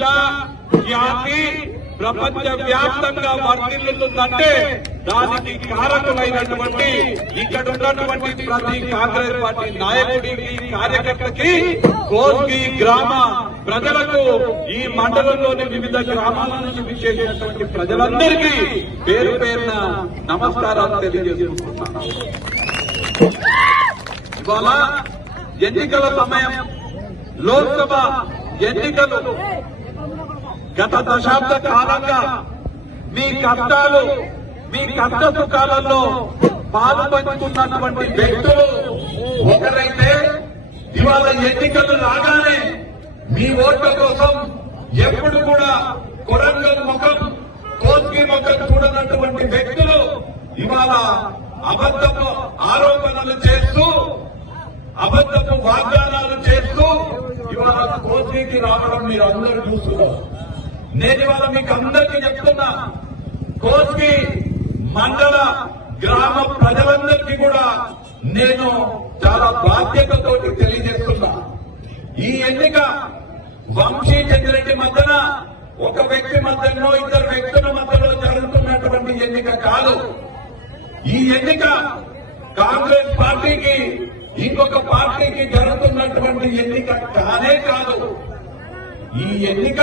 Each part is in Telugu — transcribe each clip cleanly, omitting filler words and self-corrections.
ప్రతిష్ట ఖ్యాతి ప్రపంచ వ్యాప్తంగా వర్ధిల్లుతుందంటే దానికి కారకులైనటువంటి ఇక్కడ ఉన్నటువంటి ప్రతి కాంగ్రెస్ పార్టీ నాయకుడికి కార్యకర్తకి కోస్గి గ్రామ ప్రజలకు ఈ మండలంలోని వివిధ గ్రామాల నుంచి విచ్చేసినటువంటి ప్రజలందరికీ పేరు పేరున నమస్కారాలు తెలియజేసుకుంటున్నాను. ఇవాళ ఎన్నికల సమయం, లోక్సభ ఎన్నికలు. గత దశాబ్ద కాలంగా మీ కష్టాలు, మీ కష్ట సుఖాలలో పాలు పంచుకున్నటువంటి వ్యక్తులు ఒకరైతే ఇవాళ ఎన్నికలు రాగానే మీ ఓట్ల కోసం ఎప్పుడు కూడా కొరంగల్ ముఖం, కోస్గి ముఖం చూడనటువంటి వ్యక్తులు ఇవాళ అబద్ధపు ఆరోపణలు చేస్తూ, అబద్ధపు వాగ్దానాలు చేస్తూ ఇవాళ కోస్గికి రావడం మీరు అందరూ చూస్తున్నారు. నేను ఇవాళ మీకు అందరికీ చెప్తున్నా, కోస్గి మండల గ్రామ ప్రజలందరికీ కూడా నేను చాలా బాధ్యతతో తెలియజేస్తున్నా. ఈ ఎన్నిక వంశీ చంద్రెడ్డి మధ్యన, ఒక వ్యక్తి మధ్యలో, ఇద్దరు వ్యక్తుల మధ్యలో జరుగుతున్నటువంటి ఎన్నిక కాదు. ఈ ఎన్నిక కాంగ్రెస్ పార్టీకి, ఇంకొక పార్టీకి జరుగుతున్నటువంటి ఎన్నిక కానే కాదు. ఈ ఎన్నిక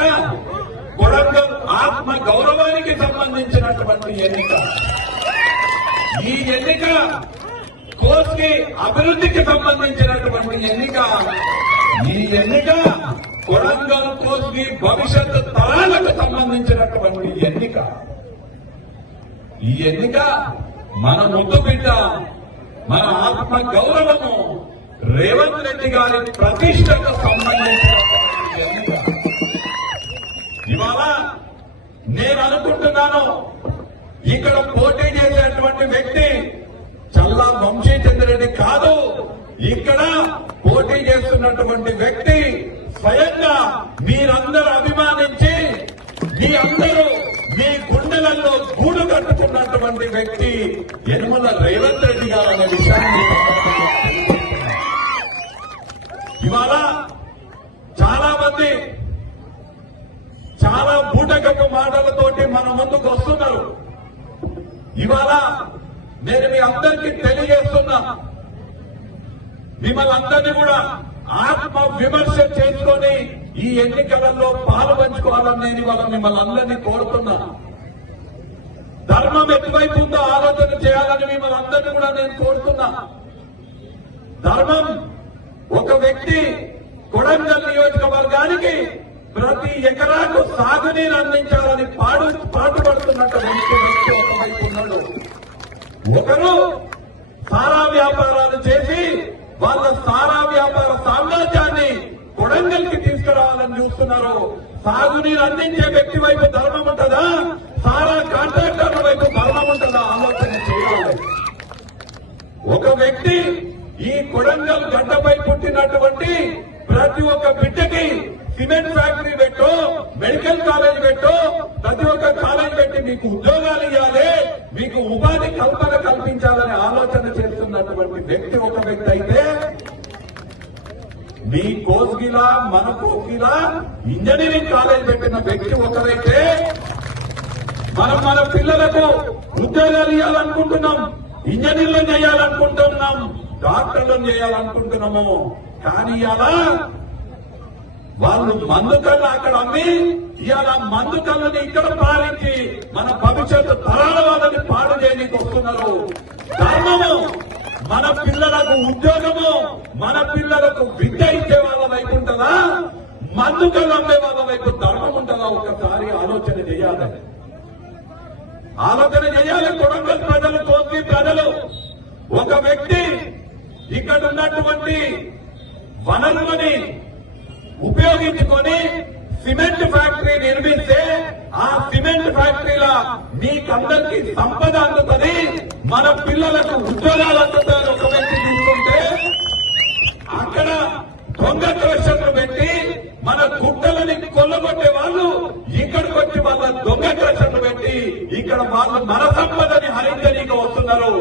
కొడంగల్ ఆత్మ గౌరవానికి సంబంధించినటువంటి ఎన్నిక. ఈ ఎన్నిక కోస్గి అభివృద్ధికి సంబంధించినటువంటి ఎన్నిక. ఈ ఎన్నిక కొడంగల్ కోస్గి భవిష్యత్తు తరాలకు సంబంధించినటువంటి ఎన్నిక. ఈ ఎన్నిక మన ముద్దు బిడ్డ, మన ఆత్మ గౌరవము, రేవంత్ రెడ్డి గారి ప్రతిష్టకు సంబంధించినటువంటి ఎన్నిక. ఇవాళ నేను అనుకుంటున్నాను, ఇక్కడ పోటీ చేసేటువంటి వ్యక్తి చల్లా వంశీ చంద్రెడ్డి కాదు. ఇక్కడ పోటీ చేస్తున్నటువంటి వ్యక్తి స్వయంగా మీరందరూ అభిమానించి, మీ అందరూ మీ గుండెలలో గూడు కట్టుకున్నటువంటి వ్యక్తి యనమల రేవంత్ రెడ్డి గారు అనే విషయాన్ని ఇవాళ చాలా మంది చాలా బూటకపు మాటలతోటి మన ముందుకు వస్తున్నారు. ఇవాళ నేను మీ అందరికీ తెలియజేస్తున్నా, మిమ్మల్ని అందరినీ కూడా ఆత్మ విమర్శ చేసుకొని ఈ ఎన్నికలలో పాలు పంచుకోవాలని నేను ఇవాళ మిమ్మల్ని అందరినీ కోరుతున్నా. ధర్మం ఎటువైపు ఉందో ఆలోచన చేయాలని మిమ్మల్ని అందరినీ కూడా నేను కోరుతున్నా. ధర్మం ఒక వ్యక్తి కొడంగల్ నియోజకవర్గానికి ప్రతి ఎకరాకు సాగునీరు అందించాలని పాటుపడుతున్నట్టు వ్యక్తి ఒకవైపు ఉన్నాడు. ఒకరు సారా వ్యాపారాలు చేసి వాళ్ళ సారా వ్యాపార సామ్రాజ్యాన్ని కొడంగల్ కి తీసుకురావాలని చూస్తున్నారు. సాగునీరు అందించే వ్యక్తి వైపు ధర్మం ఉంటుందా, సారా కాంట్రాక్టర్ల వైపు ధర్మం ఉంటుందా ఆలోచన చేయాలి. ఒక వ్యక్తి ఈ కొడంగల్ గడ్డపై పుట్టినటువంటి ప్రతి ఒక్క బిడ్డకి సిమెంట్ ఫ్యాక్టరీ పెట్టో, మెడికల్ కాలేజ్ పెట్టో, ప్రతి ఒక్క కాలేజ్ పెట్టి మీకు ఉద్యోగాలు ఇవ్వాలి, మీకు ఉపాధి కల్పన కల్పించాలని ఆలోచన చేస్తున్నటువంటి వ్యక్తి ఒక వ్యక్తి అయితే, మీ కోస్గిలా మన కోస్గిలా ఇంజనీరింగ్ కాలేజ్ పెట్టిన వ్యక్తి ఒకరైతే, మనం మన పిల్లలకు ఉద్యోగాలు ఇవ్వాలనుకుంటున్నాం, ఇంజనీర్లు చేయాలనుకుంటున్నాం, డాక్టర్లను చేయాలనుకుంటున్నాము. కానీ అలా వాళ్ళు మందు కళ్ళు అక్కడ అమ్మి ఇవాళ మందు కళ్ళని ఇక్కడ పాలించి మన భవిష్యత్తు తరాల వాళ్ళని పాడు చేయడానికి వస్తున్నారు. ధర్మము మన పిల్లలకు ఉద్యోగము, మన పిల్లలకు విద్య ఇచ్చే వాళ్ళ వైపు ఉంటుందా, మందు కళ్ళు అమ్మే వాళ్ళ వైపు ధర్మం ఉంటుందా? ఒకసారి ఆలోచన చేయాలి. ఆలోచన చేయాలి. కొడంగల్ ప్రజలు, కోస్గి ప్రజలు, ఒక వ్యక్తి ఇక్కడ ఉన్నటువంటి వనరులని ఉపయోగించుకొని సిమెంట్ ఫ్యాక్టరీ నిర్మిస్తే ఆ సిమెంట్ ఫ్యాక్టరీలో మీకందరికీ సంపద అందుతుంది, మన పిల్లలకు ఉద్యోగాలు అందుతాయని ఒక వ్యక్తి తీసుకుంటే, అక్కడ దొంగ క్రషర్లు పెట్టి మన గుట్టలని కొల్లగొట్టే వాళ్ళు ఇక్కడికి వచ్చి వాళ్ళ దొంగ క్రషర్లు పెట్టి ఇక్కడ వాళ్ళు మన సంపదని హరించనీకి వస్తున్నారు.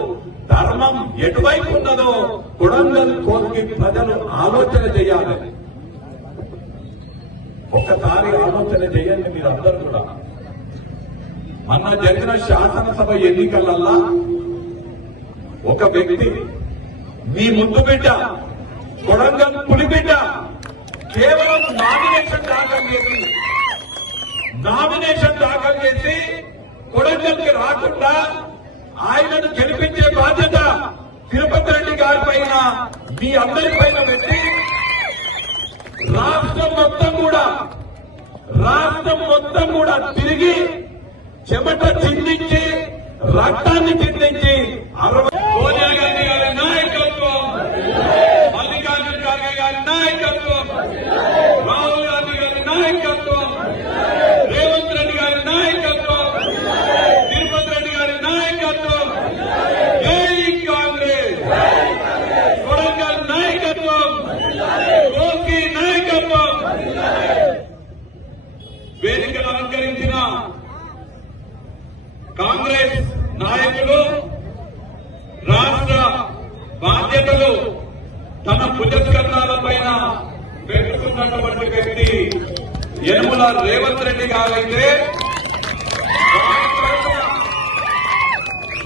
ధర్మం ఎటువైపు ఉన్నదో కొడంగల్ కోస్గి ప్రజలు ఆలోచన చేయాలి. ఒక్కసారి ఆలోచన చేయండి మీరందరూ కూడా. మొన్న జరిగిన శాసనసభ ఎన్నికలల్లా ఒక వ్యక్తి మీ ముందు బిడ్డ కొడంగల్ పులిబిడ్డ కేవలం నామినేషన్ దాఖలు చేసి కొడంగల్కి రాకుండా ఆయనను గెలిపించే బాధ్యత తిరుపతి రెడ్డి గారి పైన మీ అందరి పైన పెట్టి రాష్ట్రం మొత్తం కూడా తిరిగి చెమట చిందించి రక్తాన్ని చిందించి సోనియా గాంధీ గారి నాయకత్వం, మల్లికార్జున ఖార్గే గారి నాయకత్వం, రాహుల్ గాంధీ గారి నాయకత్వం, రేవంత్ రెడ్డి గారి నాయకత్వం, తిరుపతి రెడ్డి గారి నాయకత్వం, జై కాంగ్రెస్, కొడంగల్ నాయకత్వం, గోకి నాయకత్వం. వేదికను అలంకరించిన కాంగ్రెస్ నాయకులు రాష్ట్ర బాధ్యతలు తన భుజస్కంధాల పైన పెట్టుకున్నటువంటి వ్యక్తి యనమల రేవంత్ రెడ్డి గారైతే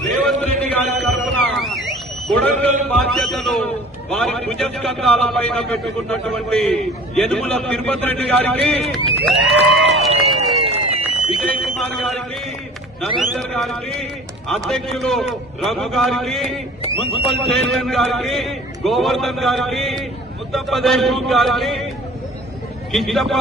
రేవంత్ రెడ్డి గారి తరఫున కొడంగల్ బాధ్యతలు వారి భుజస్కంధాల పైన పెట్టుకున్నటువంటి యనమల తిరుపతి రెడ్డి గారికి, విజయ్ కుమార్ గారికి, నరేందర్ గారికి, అధ్యక్షులు రఘు గారికి, మున్సిపల్ చైర్మన్ గారికి, గోవర్ధన్ గారికి, ముత్తప్ప దేశ్ముఖ్ గారికి, కిష్టప్ప